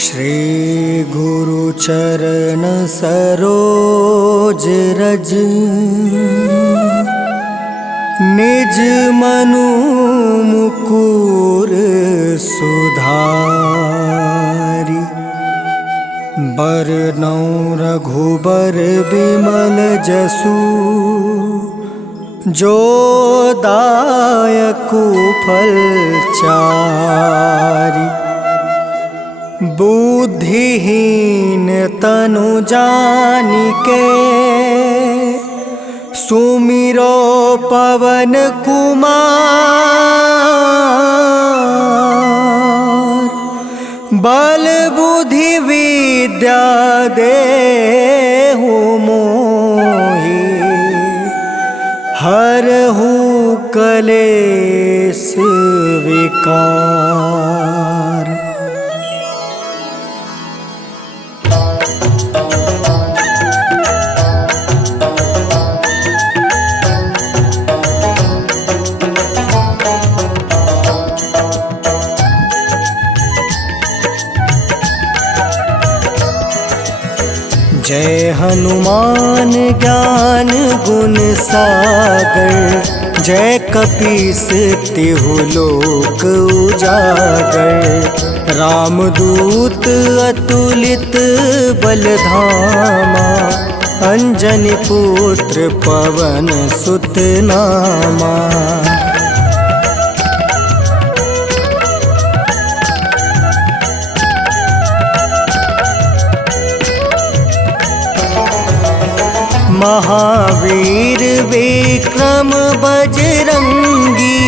श्री गुरु चरण सरोज रज निज मनु मुकुर सुधारि। बरनौ रघुबर बिमल जसु जो दायकु फल चारि। बुद्धिहीन तनु जानिके सुमिरो पवन कुमार। बल बुद्धि विद्या देहु मोहि हरहु कलेश विकार। जय हनुमान ज्ञान गुण सागर। जय कपीस तिहु लोक उजागर। रामदूत अतुलित बल धामा। अंजनी पुत्र पवन सुत नामा। महावीर विक्रम बजरंगी।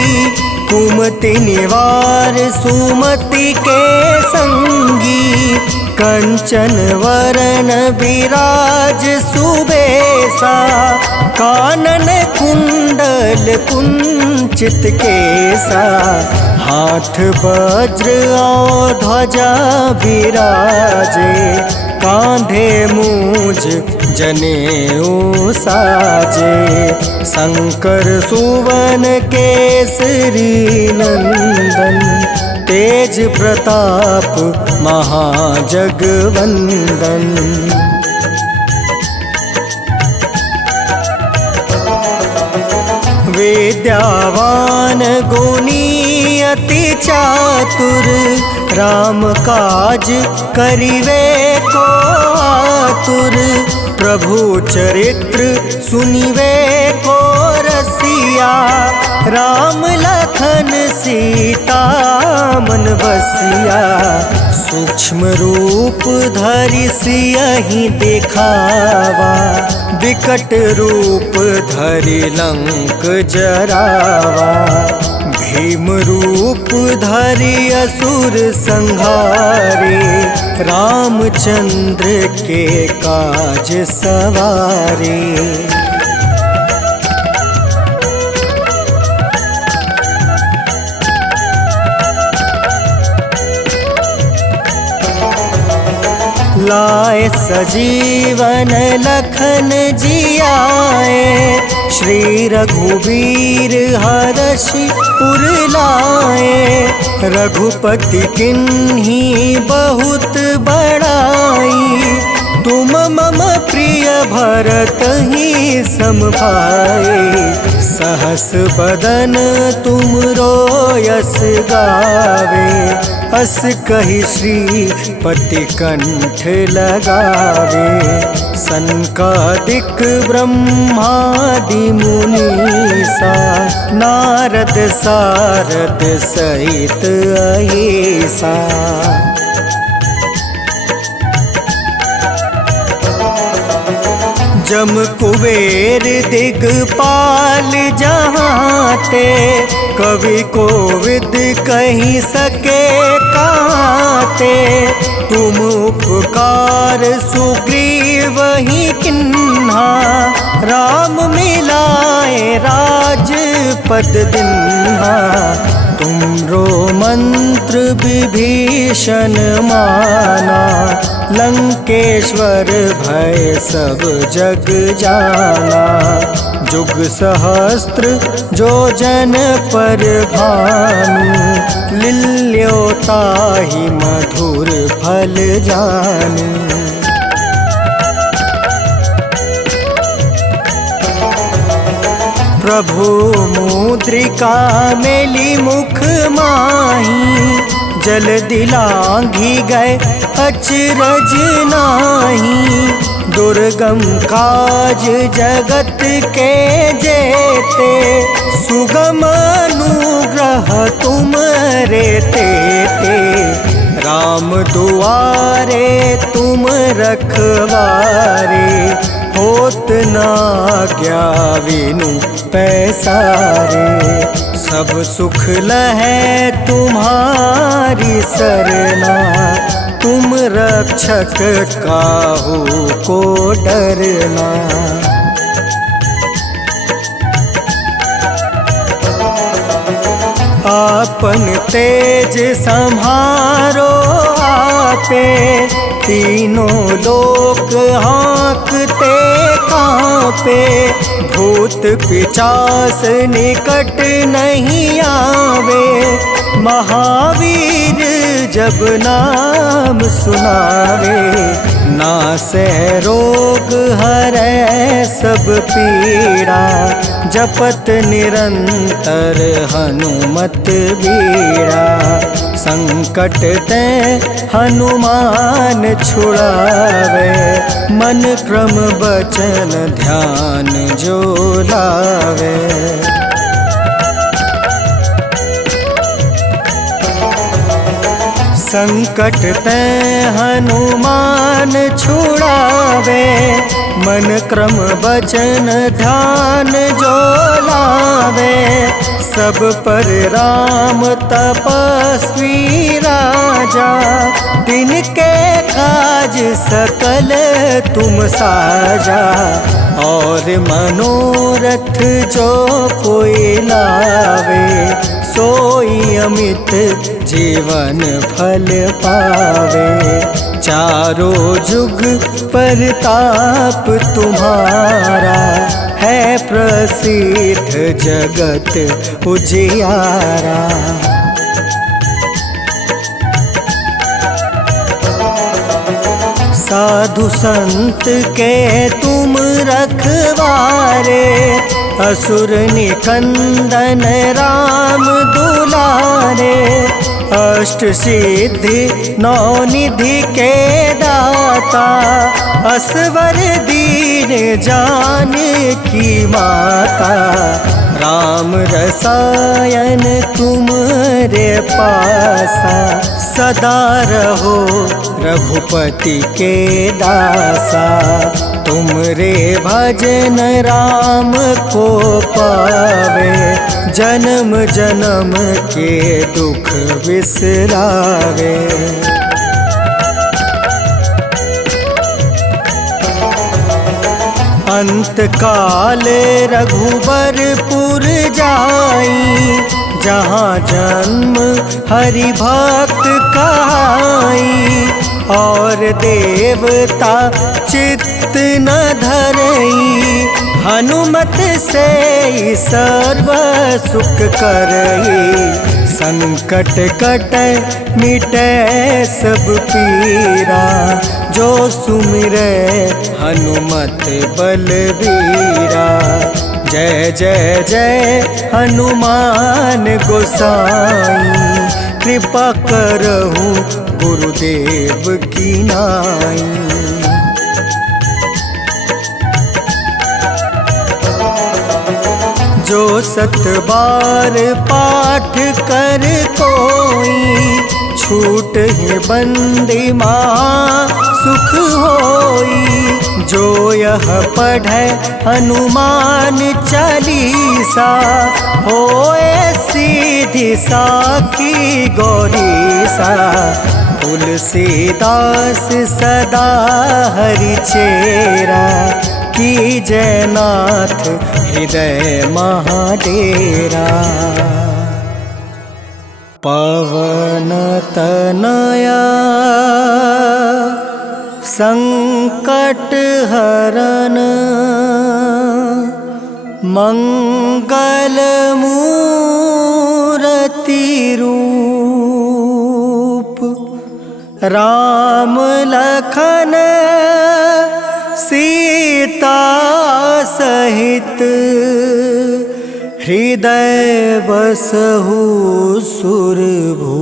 कुमति निवार सुमति के संगी। कंचन वरण विराज सुबेसा। कानन कुंडल कुंचित केसा। हाथ वज्र और ध्वजा विराजे। कांधे मूज जनेऊ साजे। शंकर सुवन केसरी नंदन। तेज प्रताप महाजगवंदन। विद्यावान गुणी अति चातुर। राम काज करिवे को आतुर। प्रभु चरित्र सुनिवे को रसिया। राम लखन सीता मन बसिया। सूक्ष्म रूप धरि सियहि दिखावा। विकट रूप धरि लंक जरावा। भीम रूप धरि असुर संहारे। रामचंद्र के काज सवारे। लाए सजीवन लखन जियाए। श्री रघुवीर हरषि उर लाए। रघुपति किन्ही बहुत बड़ाई। तुम मम प्रिय भरतहि सम भाई। सहस बदन तुमरो यस गावे। अस कहि श्रीपति कंठ लगावे। सनकादिक ब्रह्मादि मुनीसा। नारद सारद सहित अहिसा। जम कुबेर दिगपाल जहाँते। कवि कोविद कहि सके काते। तुम उपकार सुग्रीवहि किन्हा। राम मिलाए राजपद दिन्हा। तुमरो मंत्र विभीषण माना। लंकेश्वर भय सब जग जाना। जुग सहस्त्र जो जन पर भानु, लिल्योताहि मधुर फल फल जानू। प्रभु मुद्रिका मेली मुख माही, जल दिलांघी गए अचरज नाही। दुर्गम काज जगत के जेते, सुगम अनुग्रह तुम रे तेते। राम दुआरे तुम रखवारे, होत ना क्या विनु पैसारे। सब सुख लहै तुम्हारी सरना, तुम रक्षक काहू को डरना। आपन तेज सम्हारो आपे, तीनों लोक हाँकते कांपे। भूत पिचास निकट नहीं आवे, महावीर जब नाम सुनावे। नासै रोग हरै सब पीड़ा, जपत निरंतर हनुमत बीड़ा। संकट ते हनुमान छुड़ावे, मन क्रम बचन ध्यान जो लावे। संकट ते हनुमान छुड़ावे, मन क्रम बचन ध्यान जो लावे। सब पर राम तपस्वी राजा, दिन के काज सकल तुम साजा। और मनोरथ जो कोई लावे, सोई अमित जीवन फल पावे। चारों जुग परताप तुम्हारा, है प्रसिद्ध जगत उजियारा। साधु संत के तुम रखवारे, असुर निकंदन राम दुलारे। अष्ट सिद्धि नौ निधि के दाता, असवर दीन जानकी माता। राम रसायन तुमरे पासा, सदा रहो रघुपति के दासा। तुमरे भजन राम को पावे, जन्म जन्म के दुख बिसरावे। अंत काल रघुबरपुर जाई, जहाँ जन्म हरि भक्त कहाई। और देवता चित्त न धरई, हनुमत से सर्व सुख करई। संकट कटै मिटै सब पीरा, जो सुमिरै हनुमत बलबीरा। जय जय जय हनुमान गोसाई, कृपा करहु गुरुदेव की नाई। जो सत बार पाठ कर कोई, छूट है बंदी माँ सुख होई। जो यह पढ़ै हनुमान चालीसा, होए सीधी साखी गौरीसा। तुलसीदास सदा हरि चेरा, की जयनाथ हृदय महाडेरा। पवन तनया संकट हरन, मंगल मूरति रूप। राम लखन सीता सहित हृदय बसहु सुरभू।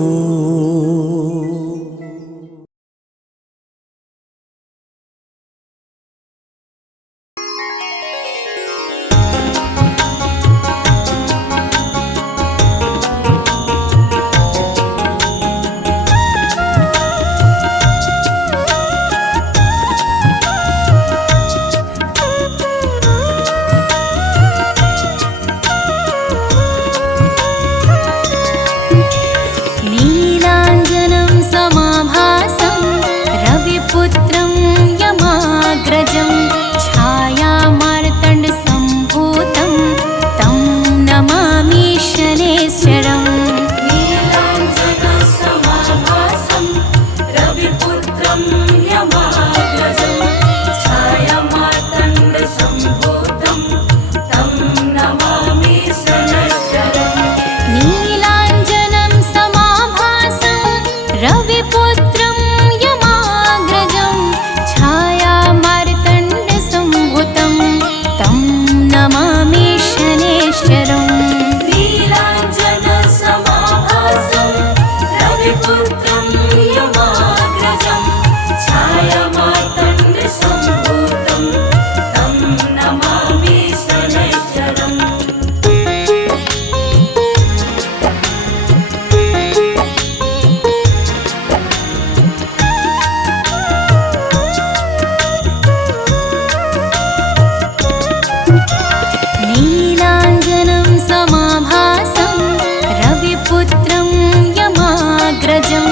नीलाञ्जनं समाभासं रविपुत्रं यमाग्रजम्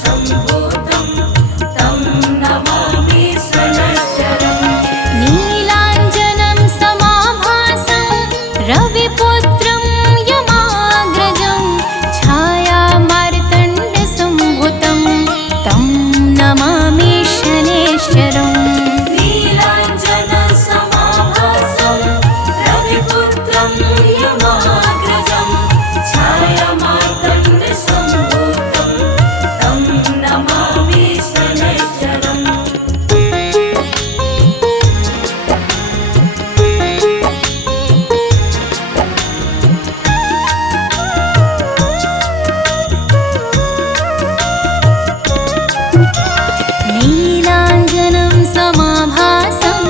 सम्भूतं तं नमामि सनश्चरम् नीलाञ्जनं समाभासं रविपुत्रं यमाग्रजं छायामार्तण्डसम्भूतं तं नमामि शनैश्चरम् नीलाञ्जनसमाभासं रविपुत्रं यमाग्रजं छायामार्तण्डसम्भूतं तं नमामि शनैश्चरम् नीलाञ्जनं समाभासं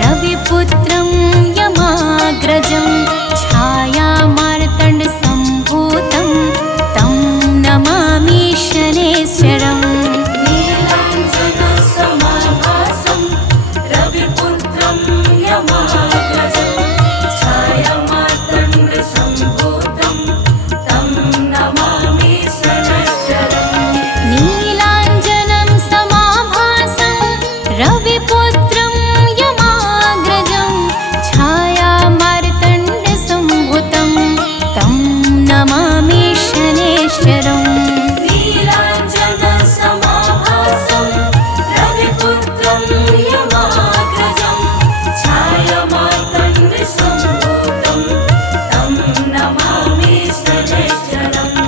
रविपुत्रं यमाग्रजं छायामार्तण्डसम्भूतं तं नमामि शनैश्चरम् नीलाञ्जनसमाभासं रविपुत्रं यमाग्रजं छायामार्तण्डसम्भूतं तं नमामि शनैश्चरम् नीलाञ्जनं समाभासं रविपुत्रं यमाग्रजं छायामार्तण्डसम्भूतं तं नमामि शनैश्चरम् नीलाञ्जनसमाभासं रविपुत्रं यमाग्रजं छायामार्तण्डसम्भूतं तं नमामि शनैश्चरम्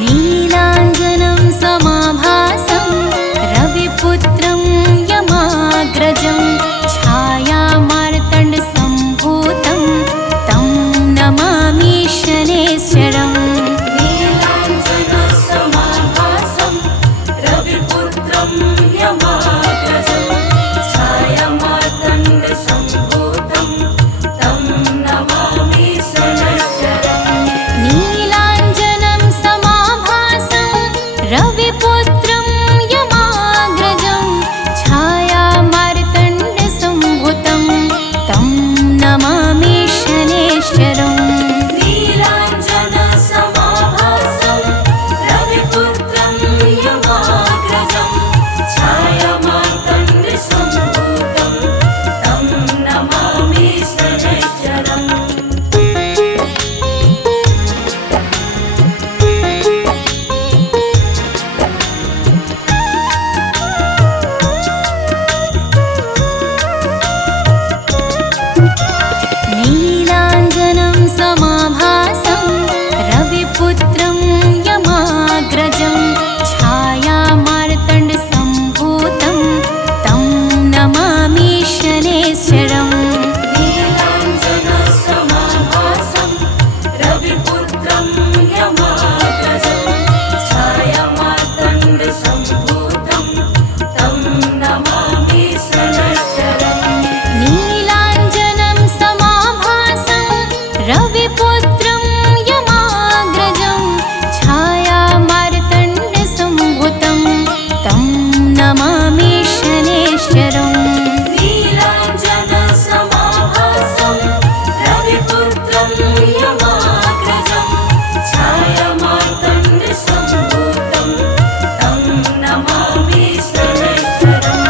नीलाञ्जनं समाभासं रविपुत्रं यमाग्रजं छायामार्तण्डसम्भूतं तं नमामि शनैश्चरम् नीलाञ्जनसमाभासं रविपुत्रं यमाग्रजं छायामार्तण्डसम्भूतं तं नमामि शनैश्चरम् नीलाञ्जनं समाभासं रविपुत्रं यमाग्रजं छायामार्तण्डसम्भूतं तं नमामि शनैश्चरम् नीलाञ्जनसमाभासं रविपुत्रं यमाग्रजं छायामार्तण्डसम्भूतं तं नमामि शनैश्चरम् नीलाञ्जनं समाभासं रविपुत्रं यमाग्रजं छायामार्तण्डसम्भूतं तं नमामि शनैश्चरम् नीलाञ्जनसमाभासं रविपुत्रं यमाग्रजं छायामार्तण्डसम्भूतं तं नमामि शनैश्चरम् नीलाञ्जनं समाभासं रविपुत्रं यमाग्रजं छायामार्तण्डसम्भूतं तं नमामि शनैश्चरम् नीलाञ्जनसमाभासं रविपुत्रं यमाग्रजं छायामार्तण्डसम्भूतं तं नमामि शनैश्चरम्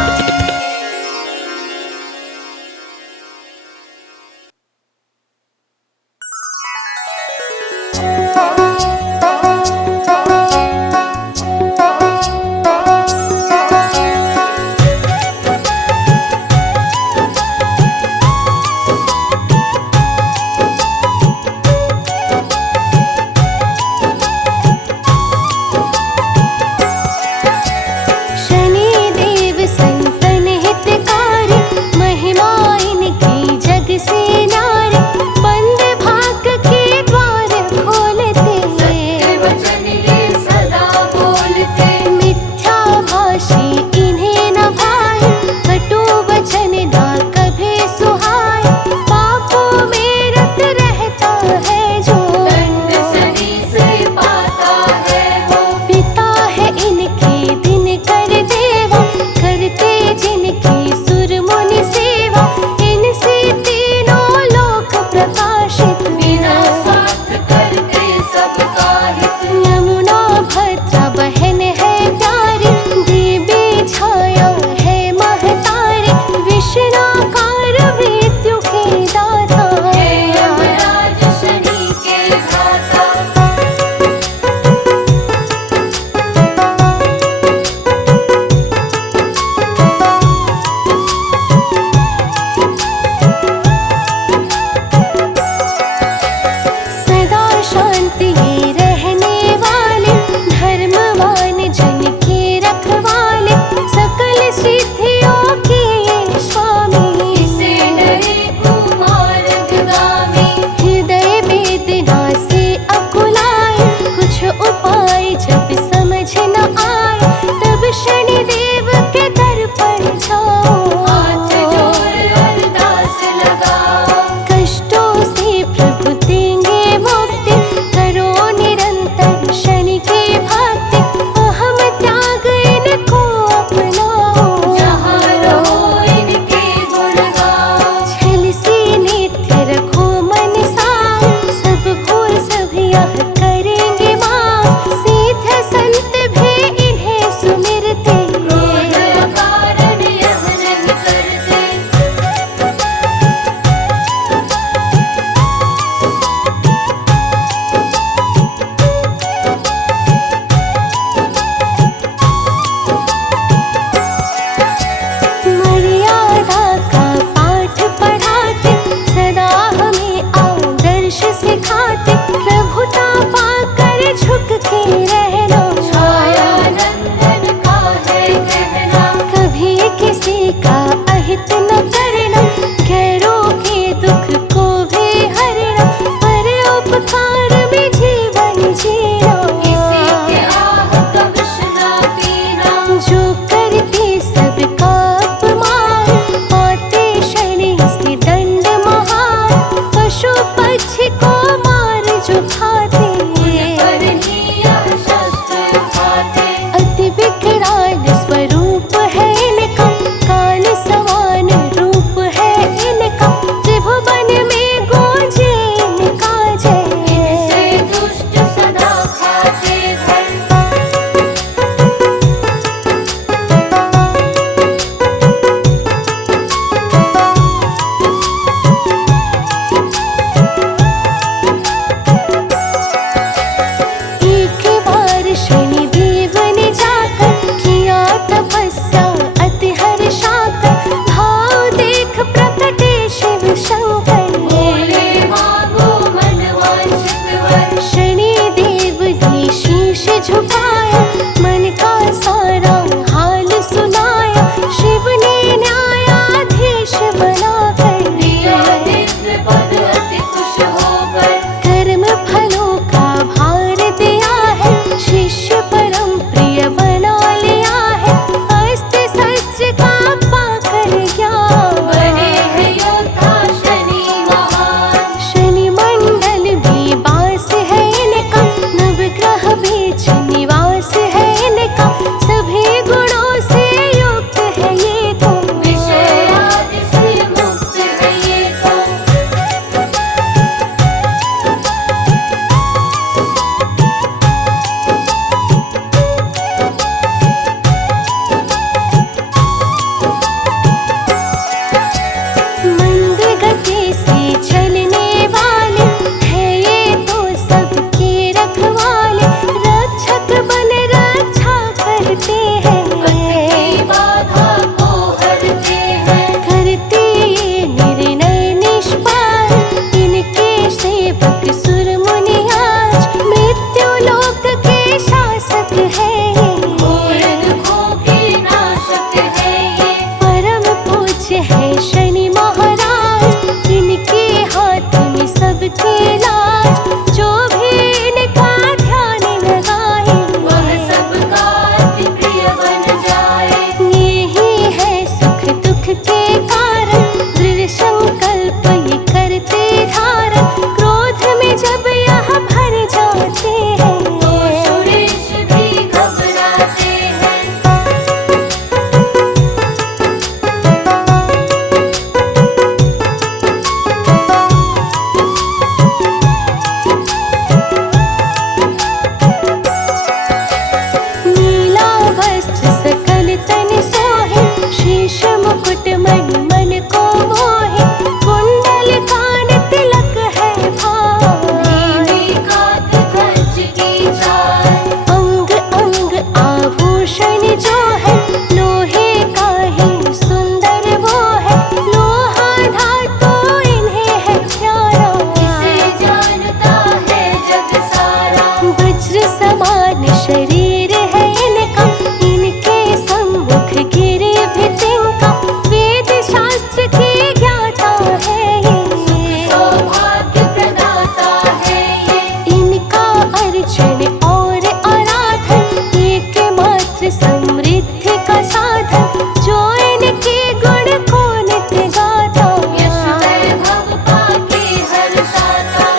केश मुकुट मणि मन को मोहे, कुंडल कान तिलक है भाई, कांत ध्वज की चाल, अंग अंग आभूषण जो है, लोहे का ही सुंदर वो है, लोहा धातु इन्हें है प्यारा, इसे जानता है जग सारा। वज्र समान शरीर है इनका, इनके सम्मुख गिरे भी तिनका, वेद शास्त्र की ज्ञाता है ये, सौभाग्य प्रदाता है ये, इनका अर्चन और आराधन, एकमात्र समृद्धि का साधन, जो इनके गुण को नित्य गाता, यश वैभव पाके हर साता।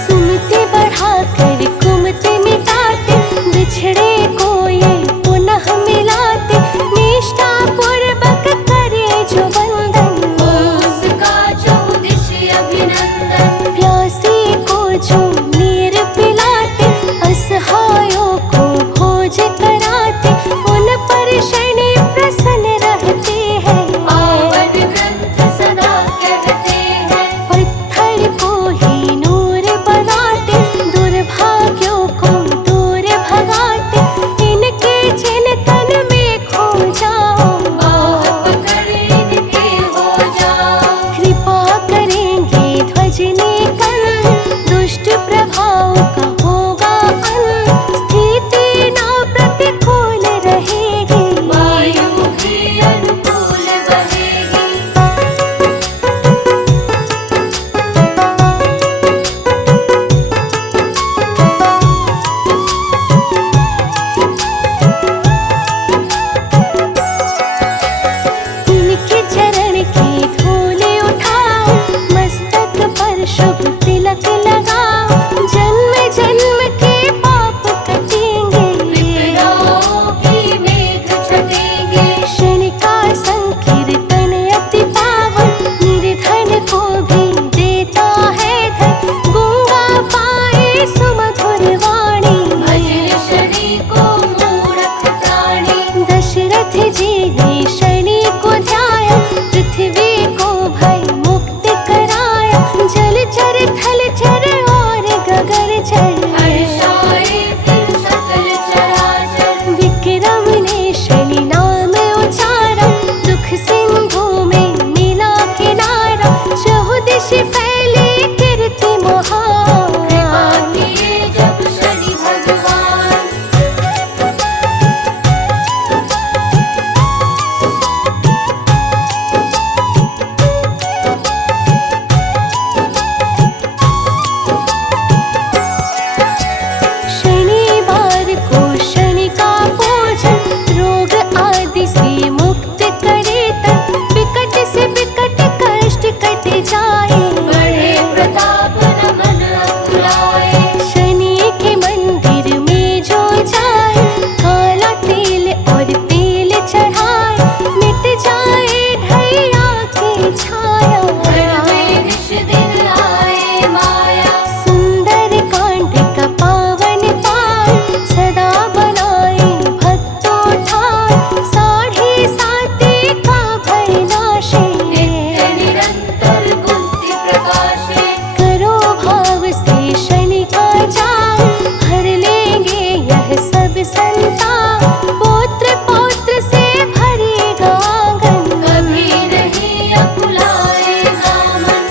सुमति बढ़ाकर कुमति मिटाते, बिछड़े को ये पुनः मिलाते, निष्ठा पूर्वक करे जो बंधन, उसका चौदिश अभिनंदन, प्यासी को जो नीर पिलाते, असहायों को भोज कराते, उन पर शनि प्रसन्न रहते हैं, पावन ग्रंथ सदा कहते हैं, पत्थर को ही नूर बनाते, दुर्भाग्यों को दूर भगाते, इनके चिंतन में खो जाओ, बाह पकड़ इनके हो जाओ, कृपा करेंगे ध्वजने कन, दुष्ट प्रभाव का होगा अंत, स्थिति ना प्रतिकूल रहेगी, वायु भी अनुकूल बहेगी। इनके चरण की धूल उठाओ, मस्तक पर शुभ तिलक लगाओ, जन्म जन्म के पाप कटेंगे, विपदाओं की मेघ छटेंगे, शनि का संकीर्तन अति पावन, निर्धन को भी देता है धन, गूंगा पाए सुमधुर वाणी, भजन शनि को मूर्ख प्राणी, दशरथ जी ने शनि को ध्याया, पृथ्वी को भय मुक्त कराया, जलचर थलचर और गगन चर, हर्षाए फिर सकल चराचर, विक्रम ने शनि नाम उचारा, दुख सिंधु में मिला किनारा, चहुदिश फैले कीर्ति महान, कृपा किए जब शनि भगवान, शनिवार को शनि का पूजन, रोग आदि से मुक्त करे तन, विकट से विकट कष्ट कट जाए, बढ़े प्रताप न मन अकुलाए, शनि के मंदिर में जो जाए, काला तेल और तेल चढ़ाए, मिट जाए ढैया की छाया, घर में निश दिन आए माया, सुंदर कांड का पावन पाठ, सदा बनाए भक्तों ठाट, साढ़े साती का भय नाशे, नित्य निरंतर बुद्धि प्रकाशे, करो भाव से शनि का जाप, हर लेंगे यह सब संताप, पौत्र पौत्र से भरेगा आंगन, कभी नहीं अकुलाएगा मन,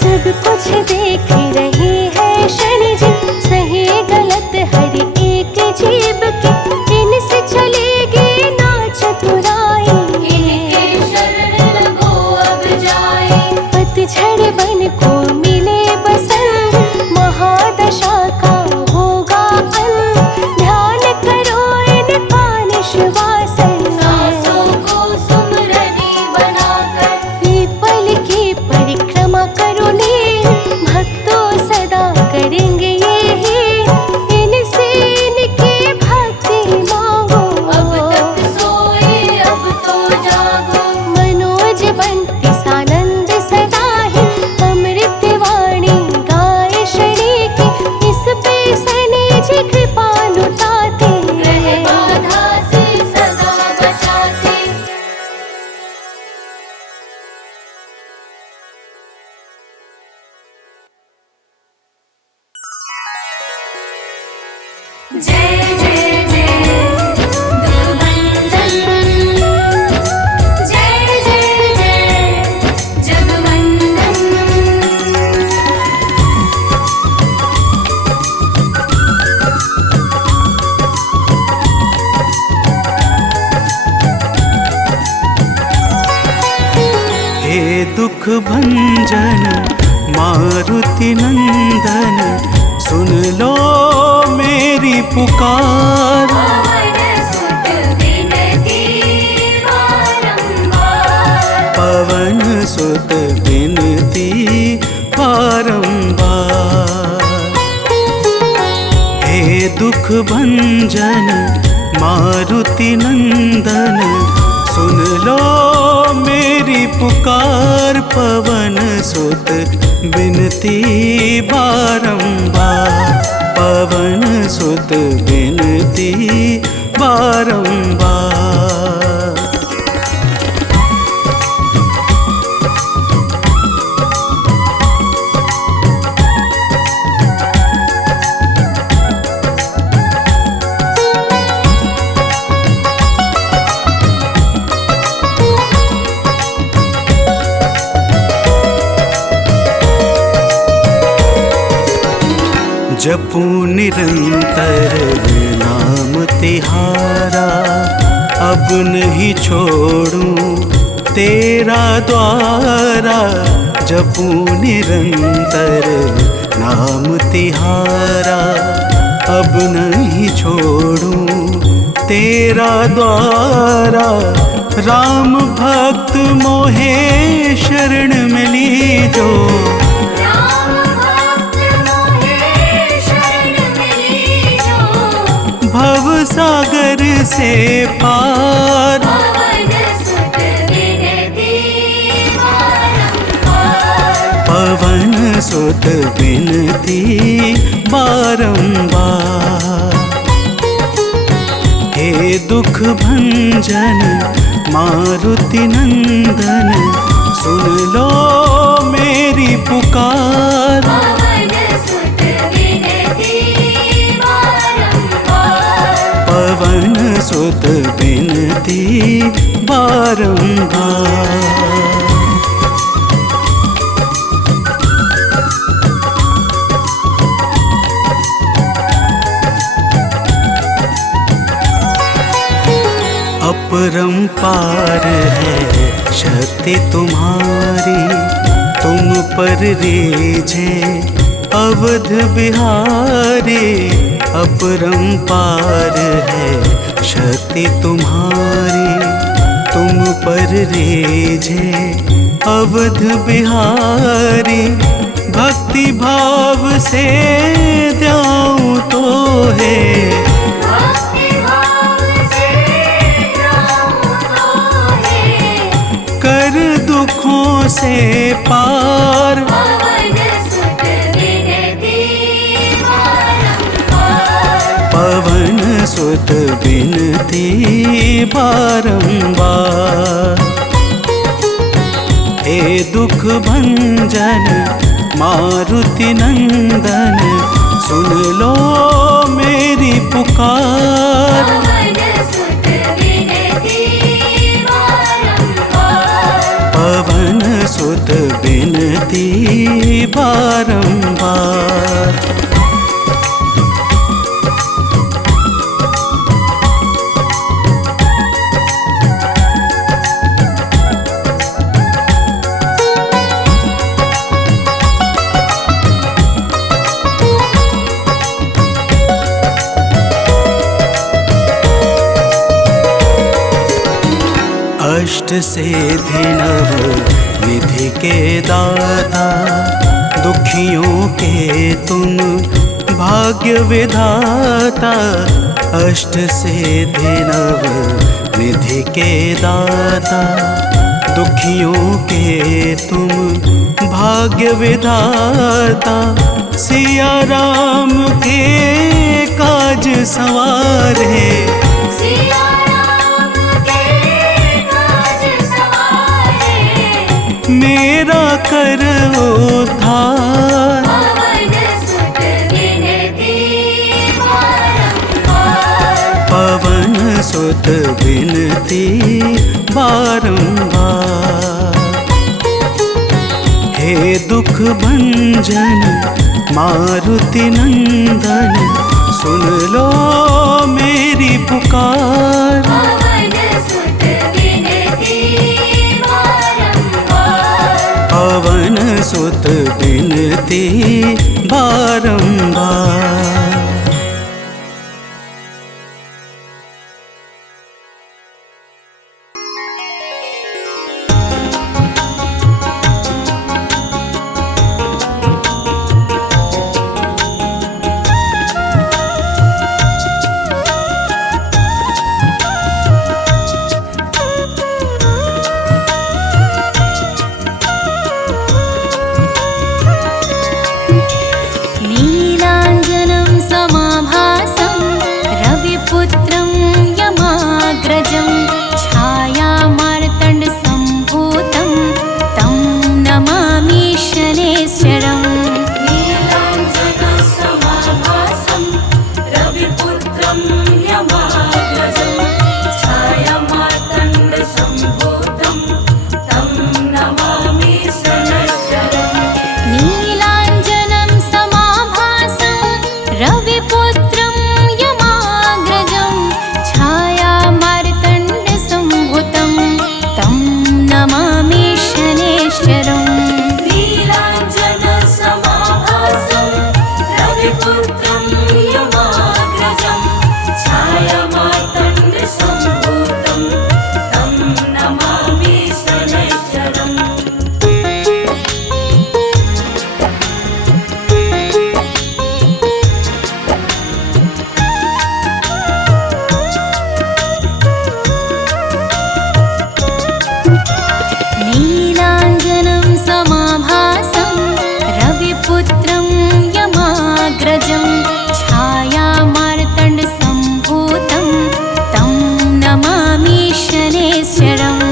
सब कुछ देख रहे हैं शनि जी, सही गलत हर एक जीव की, इनसे चलेगी ना चतुराई, इनके शरण लगो अब जाए, पतझड़ बन को मिले बसंत, महादशा का होगा अंत, ध्यान करो इनका निश्वासन, सांसों को सुमरनी बनाकर, पीपल की परिक्रमा जय जय जय दुखभंजन, जय जय जय जगवंदन। हे दुख भंजन मारुति नंदन, सुन लो मेरी पुकार। पवन सुत विनती बारंबार, पवन सुत विनती बारंबार। हे दुख भंजन मारुति नंदन, सुन लो मेरी पुकार। पवन सुत विनती बारंबार, पवन सुत विनती बारंबार। जपू निरंतर नाम तिहारा, अब नहीं छोड़ूं तेरा द्वारा। जपू निरंतर नाम तिहारा, अब नहीं छोड़ूं तेरा द्वारा। राम भक्त मोहे शरण मिली जो, राम भक्त मोहे शरण मिली जो। भव सागर से पार। पवन सुत विनती बारंबार, पवन सुत विनती बारंबार। हे दुख भंजन मारुति नंदन, सुन लो मेरी पुकार। पवन सुत विनती बारंबार, पवन सुत विनती बारंबार। अपरंपार है शक्ति तुम्हारी, तुम पर रीझे अवध बिहारी। अपरंपार है शक्ति तुम्हारी, तुम पर रीझे अवध बिहारी। भक्ति भाव से द्याऊं तो है, भक्ति भाव से गाऊं तो है। कर दुखों से पार। पवन सुत विनती बारंबार, पवन सुत विनती बारंबार। हे दुख भंजन मारुति नंदन, सुन लो मेरी पुकार। पवन सुत विनती बारंबार, पवन सुत विनती बारंबार। अष्ट सिद्धि नव निधि के दाता, दुखियों के तुम भाग्य विधाता। अष्ट सिद्धि नव निधि के दाता, दुखियों के तुम भाग्य विधाता। सिया राम के काज सवारे, सिया राम के काज सवारे। मेरा कर उद्धार। पवन सुत विनती बारंबार, सुत विनती बारंबार। हे दुख भंजन मारुति नंदन, सुन लो मेरी पुकार। पवन सुत विनती बारंबार। पवन सुत विनती बारंबार। नीलाञ्जनं समाभासं रविपुत्रं यमाग्रजं, छायामार्तण्डसम्भूतं तं नमामि शनैश्चरम्। नीलाञ्जनं समाभासं रविपुत्रं यमाग्रजं, छायामार्तण्डसम्भूतं तं नमामि शनैश्चरम्। नीलाञ्जनं समाभासं रविपुत्रं यमाग्रजं, छायामार्तण्डसम्भूतं तं नमामि शनैश्चरम्। नीलाञ्जनं समाभासं रविपुत्रं यमाग्रजं, छायामार्तण्डसम्भूतं तं नमामि शनैश्चरम्। नीलाञ्जनं समाभासं रविपुत्रं यमाग्रजं, छायामार्तण्डसम्भूतं तं नमामि शनैश्चरम्।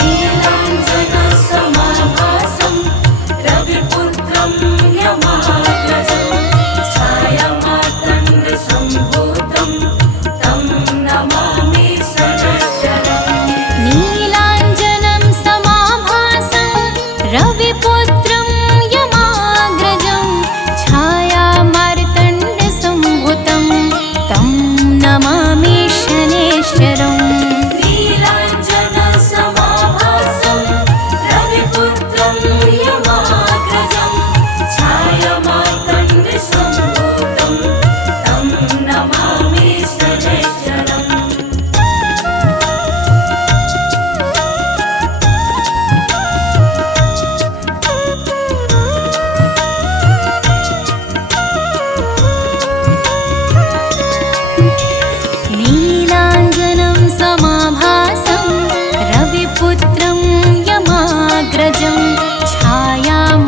नीलाञ्जनं समाभासं रविपुत्रं यमाग्रजं, छायामार्तण्डसम्भूतं तं नमामि शनैश्चरम्। नीलाञ्जनं समाभासं रविपुत्रं यमाग्रजं, छायामार्तण्डसम्भूतं तं नमामि शनैश्चरम्। नीलाञ्जनं समाभासं रविपुत्रं यमाग्रजं, छायामार्तण्डसम्भूतं तं नमामि शनैश्चरम्। नीलाञ्जनं समाभासं रविपुत्रं यमाग्रजं, छायामार्तण्डसम्भूतं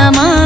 नमः